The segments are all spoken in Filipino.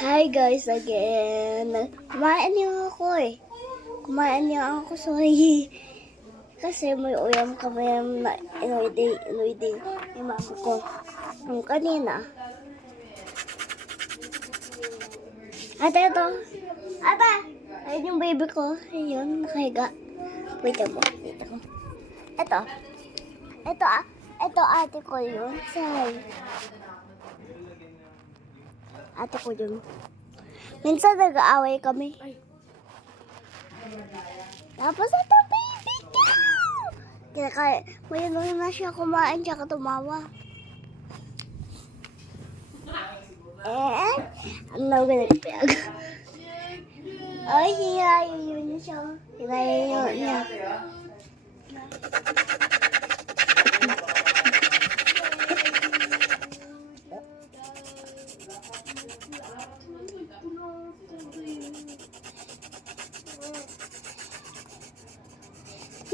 Hi guys again. Kumain niyo ako eh. Kumain niyo ako, sorry. Kasi may uyam kami na inuidi ni mama ko. Yung kanina. Ate, ito. Ate! Ayun yung baby ko. Ayun, nakahiga. Wait mo. Dito ko. Ito. Ito ate ko yun. Say. Ate ko yun. Minsan nag-aaway kami. Tapos ito, baby ko! Kaya mayroon na siya kumain tsaka tumawa. Ang nawa nagpiyag. Ay, hirayo yun siya. Hirayo yun niya.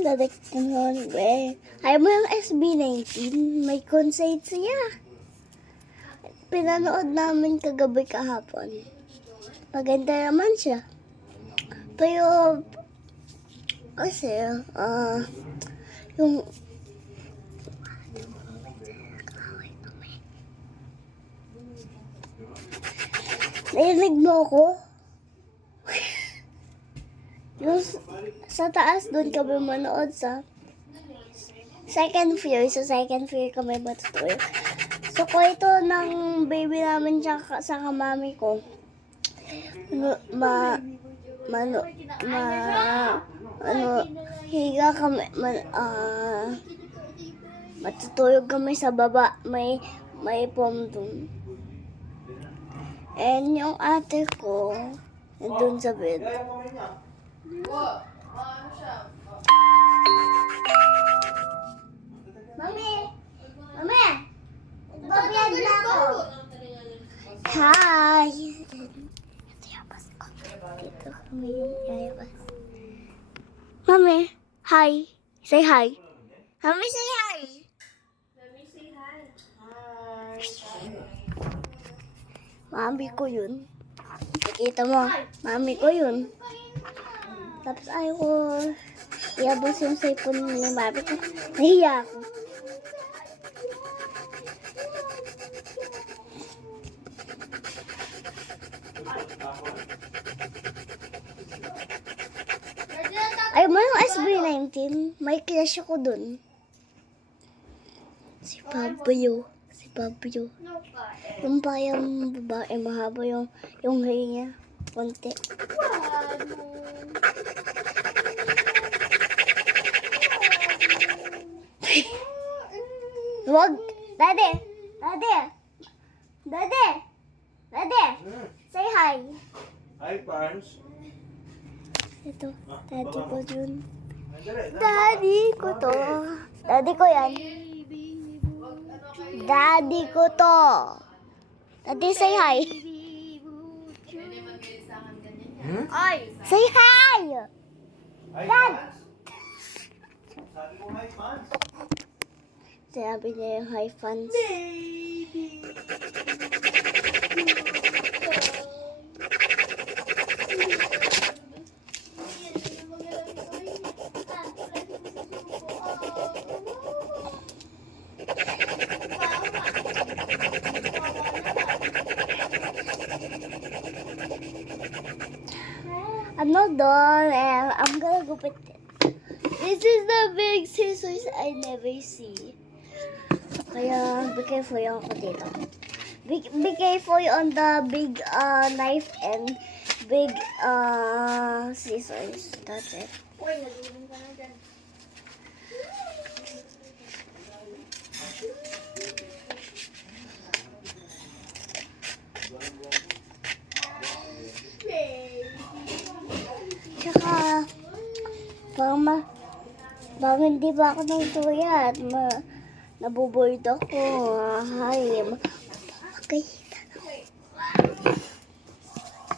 Dadagdagan eh. Ayaw mo yung SB19, may concert siya. Pinanood namin kagabi kahapon. Maganda naman siya. Pero, kasi, yung narinig mo ako? Yung sa taas doon kami manood sa second floor. Sa second floor kami matutuloy. So, ko ito ng baby namin tsaka sa mami ko. Higa kami, matutulog kami sa baba. May foam doon. And yung ate ko, nandun sa bed. Mami! Nagbablog na ako! Hi! Ito yung bus ko. Dito kami yung bus. Mami! Hi! Say hi! Mami, say hi! Mami, say hi. Mami ko yun. Nakikita mo, mami ko yun. Tapos ayaw ko iabos yung cellphone ni mami ko. Nahiya ako. Ayaw mo yung SB19? May crush ako dun. Si Pablo. Yung parang babae, mahaba yung hair niya. Konti. Wag! Daddy! Say hi! Hi, Parms. Ito, daddy ko yun. Daddy ko to. Daddy ko yan. Daddy ko to. Daddy, say hi. Ay! Say hi! Hi, Dad! Parms. Sabi ko hi, Parms. Sabi niya yung hi fans. I'm not done and I'm gonna go with it. This is the big scissors I never see. Kaya be careful yung ako dito. Be careful on the big knife and big scissors. That's it. Uy, nagulong ka na dyan. Tsaka, parang hindi ba ako ng tuya at nabuboard ako. Ay, magkakita na ako.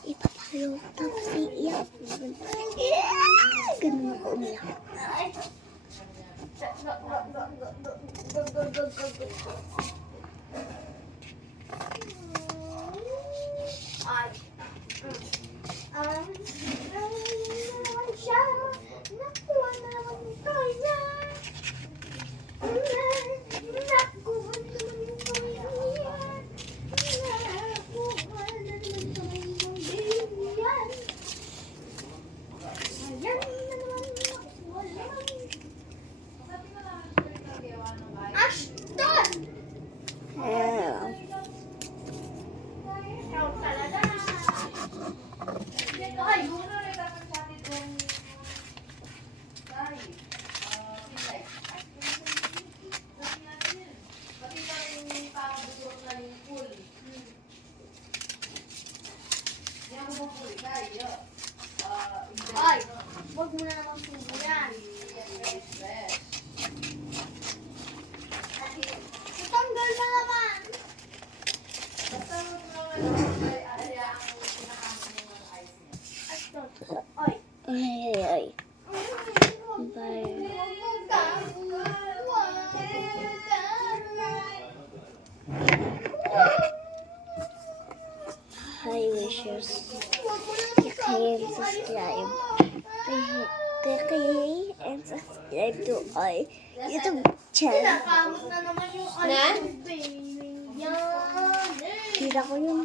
Ipapalo, tapos iiyak. Ganun ako umiyak. Ay. Ay! Huwag mo na naman subo yan. Natanggal na naman! Ay! Ay. Bye. Hi, wishers. Click and subscribe. Click and subscribe to our YouTube channel. Nakamot na naman yung Tira ko yung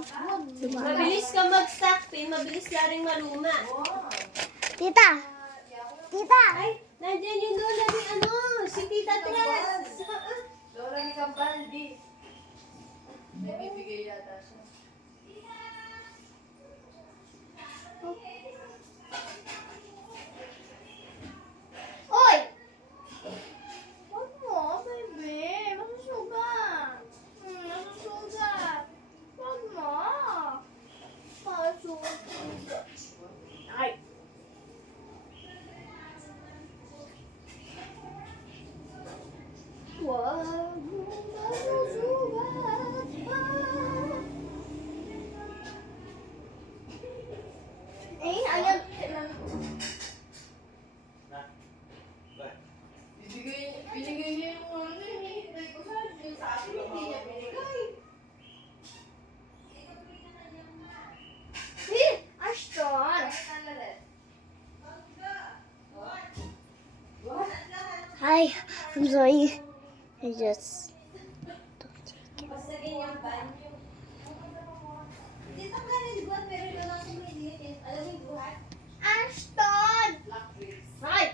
Mabilis ka mag-stack pin, mabilis ka rin maluma. Tita! Tita! Ay, nandiyan yung lola ni si Tita Tres. Lola ni Cambaldi. May bibigay yata siya. Oy! Huwag mo, baby. Masusugat. Masusugat. Huwag mo. Masusugat. Ay! Huwag mo masusugat. Eh, ayan. Binigay niya yung ano, hinihintay ko sa akin. Sa akin, hindi niya binigay. Ashton! Hi, I'm sorry. I just... Basta ganyan banyo. Hindi tanggalin buwan, pero ito lang sumiliit. Alam mo yung buhat? Ashton! Hoy!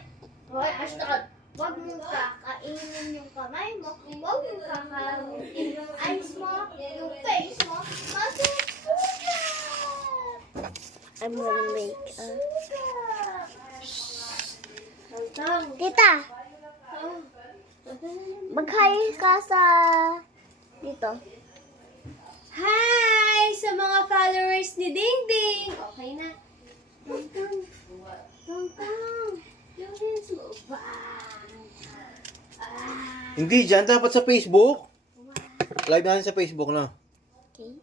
Hoy, Ashton! Huwag mong kakainin yung kamay mo. Huwag mong kakainin yung eyes mo, yung face mo. Masusugat! I'm gonna make a... Tantang. Tita! Mag-hi ka sa... dito. Hi! Sa mga followers ni Ding Ding! Okay na. Tangtang. Tangtang. Yung hands mo. Hindi, dyan. Dapat sa Facebook. Live natin sa Facebook na. Okay.